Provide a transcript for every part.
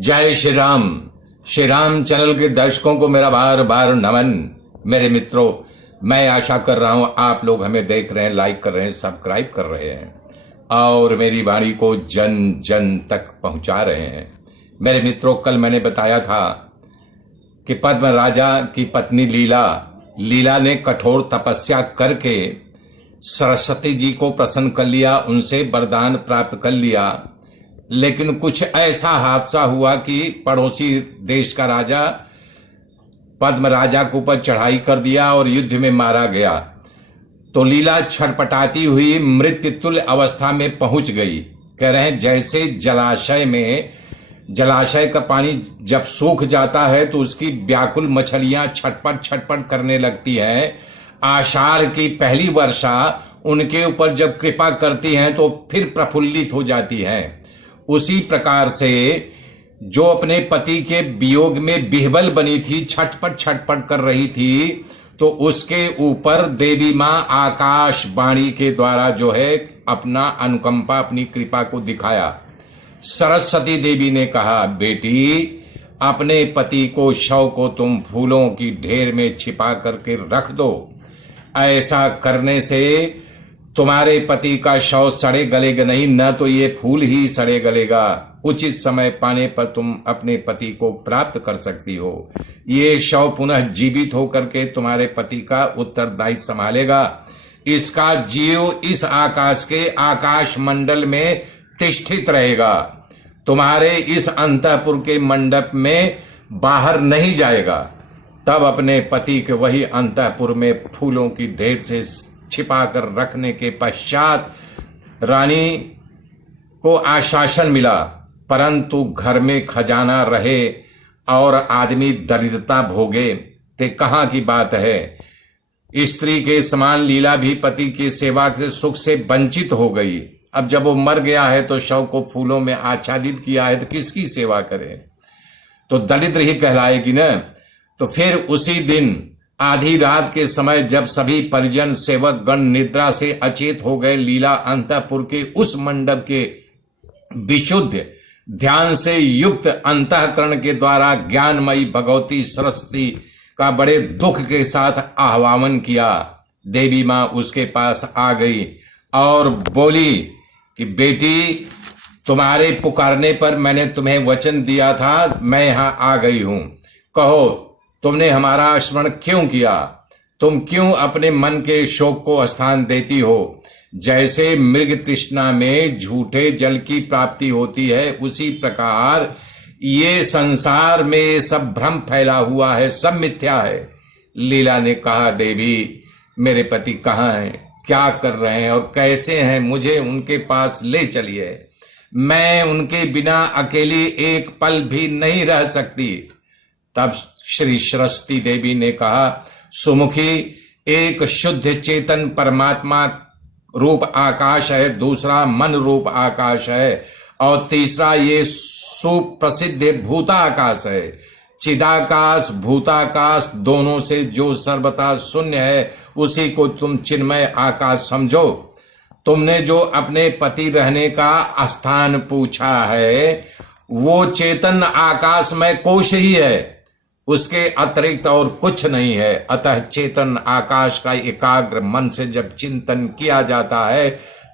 जय श्री राम। श्री राम चैनल के दर्शकों को मेरा बार बार नमन। मेरे मित्रों, मैं आशा कर रहा हूं आप लोग हमें देख रहे हैं, लाइक कर रहे हैं, सब्सक्राइब कर रहे हैं और मेरी वाणी को जन जन तक पहुंचा रहे हैं। मेरे मित्रों, कल मैंने बताया था कि पद्म राजा की पत्नी लीला ने कठोर तपस्या करके सरस्वती जी को प्रसन्न कर लिया, उनसे वरदान प्राप्त कर लिया। लेकिन कुछ ऐसा हादसा हुआ कि पड़ोसी देश का राजा पद्म राजा के ऊपर चढ़ाई कर दिया और युद्ध में मारा गया। तो लीला छटपटाती हुई मृत्यु तुल्य अवस्था में पहुंच गई। कह रहे हैं जैसे जलाशय का पानी जब सूख जाता है तो उसकी व्याकुल मछलियां छटपट करने लगती हैं। आषाढ़ की पहली वर्षा उनके ऊपर जब कृपा करती हैं तो फिर प्रफुल्लित हो जाती हैं। उसी प्रकार से जो अपने पति के वियोग में बिहवल बनी थी, छटपट कर रही थी, तो उसके ऊपर देवी मां आकाशवाणी के द्वारा जो है अपना अनुकंपा, अपनी कृपा को दिखाया। सरस्वती देवी ने कहा, बेटी, अपने पति को, शव को तुम फूलों की ढेर में छिपा करके रख दो। ऐसा करने से तुम्हारे पति का शव सड़े गलेगा नहीं, न तो ये फूल ही सड़े गलेगा। उचित समय पाने पर तुम अपने पति को प्राप्त कर सकती हो। ये शव पुनः जीवित होकर के तुम्हारे पति का उत्तरदायित्व संभालेगा। इसका जीव इस आकाश के आकाश मंडल में तिष्ठित रहेगा, तुम्हारे इस अंतःपुर के मंडप में बाहर नहीं जाएगा। तब अपने पति के वही अंतःपुर में फूलों की ढेर से छिपा कर रखने के पश्चात रानी को आश्वासन मिला, परंतु घर में खजाना रहे और आदमी दरिद्रता भोगे, ते कहाँ की बात है। स्त्री के समान लीला भी पति की सेवा से सुख से वंचित हो गई। अब जब वो मर गया है तो शव को फूलों में आच्छादित किया है तो किसकी सेवा करे, तो दरिद्र ही कहलाएगी न। तो फिर उसी दिन आधी रात के समय जब सभी परिजन सेवक गण निद्रा से अचेत हो गए, लीला अंतःपुर के उस मंडप के विशुद्ध ध्यान से युक्त अंतःकरण के द्वारा ज्ञानमयी भगवती सरस्वती का बड़े दुख के साथ आह्वान किया। देवी मां उसके पास आ गई और बोली कि बेटी, तुम्हारे पुकारने पर मैंने तुम्हें वचन दिया था, मैं यहां आ गई हूं। कहो, तुमने हमारा स्मरण क्यों किया? तुम क्यों अपने मन के शोक को स्थान देती हो? जैसे मृग तृष्णा में झूठे जल की प्राप्ति होती है, उसी प्रकार ये संसार में सब भ्रम फैला हुआ है, सब मिथ्या है। लीला ने कहा, देवी, मेरे पति कहाँ हैं, क्या कर रहे हैं और कैसे हैं? मुझे उनके पास ले चलिए। मैं उनके बिना अकेली एक पल भी नहीं रह सकती। तब श्री सरस्वती देवी ने कहा, सुमुखी, एक शुद्ध चेतन परमात्मा रूप आकाश है, दूसरा मन रूप आकाश है और तीसरा ये सुप्रसिद्ध भूताकाश है। चिदाकाश, भूताकाश दोनों से जो सर्वथा शून्य है, उसी को तुम चिन्मय आकाश समझो। तुमने जो अपने पति रहने का स्थान पूछा है, वो चेतन आकाशमय कोश ही है, उसके अतिरिक्त और कुछ नहीं है। अतः चेतन आकाश का एकाग्र मन से जब चिंतन किया जाता है,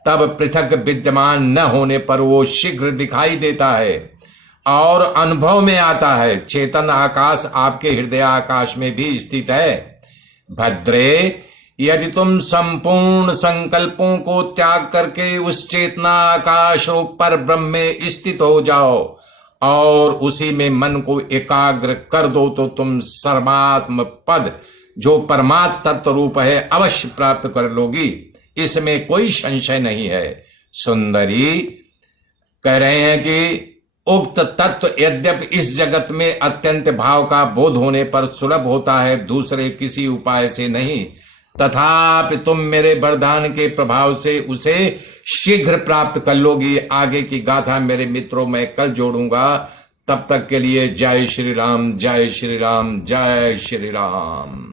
तब पृथक विद्यमान न होने पर वो शीघ्र दिखाई देता है और अनुभव में आता है। चेतन आकाश आपके हृदय आकाश में भी स्थित है। भद्रे, यदि तुम संपूर्ण संकल्पों को त्याग करके उस चेतना आकाश रूप पर ब्रह्म में स्थित हो जाओ और उसी में मन को एकाग्र कर दो, तो तुम सर्वात्म पद जो परमात्म तत्व रूप है अवश्य प्राप्त कर लोगी, इसमें कोई संशय नहीं है। सुंदरी, कह रहे हैं कि उक्त तत्व यद्यपि इस जगत में अत्यंत भाव का बोध होने पर सुलभ होता है, दूसरे किसी उपाय से नहीं, तथापि तुम मेरे वरदान के प्रभाव से उसे शीघ्र प्राप्त कर लोगी। आगे की गाथा मेरे मित्रों मैं कल जोड़ूंगा। तब तक के लिए जय श्री राम, जय श्री राम, जय श्री राम।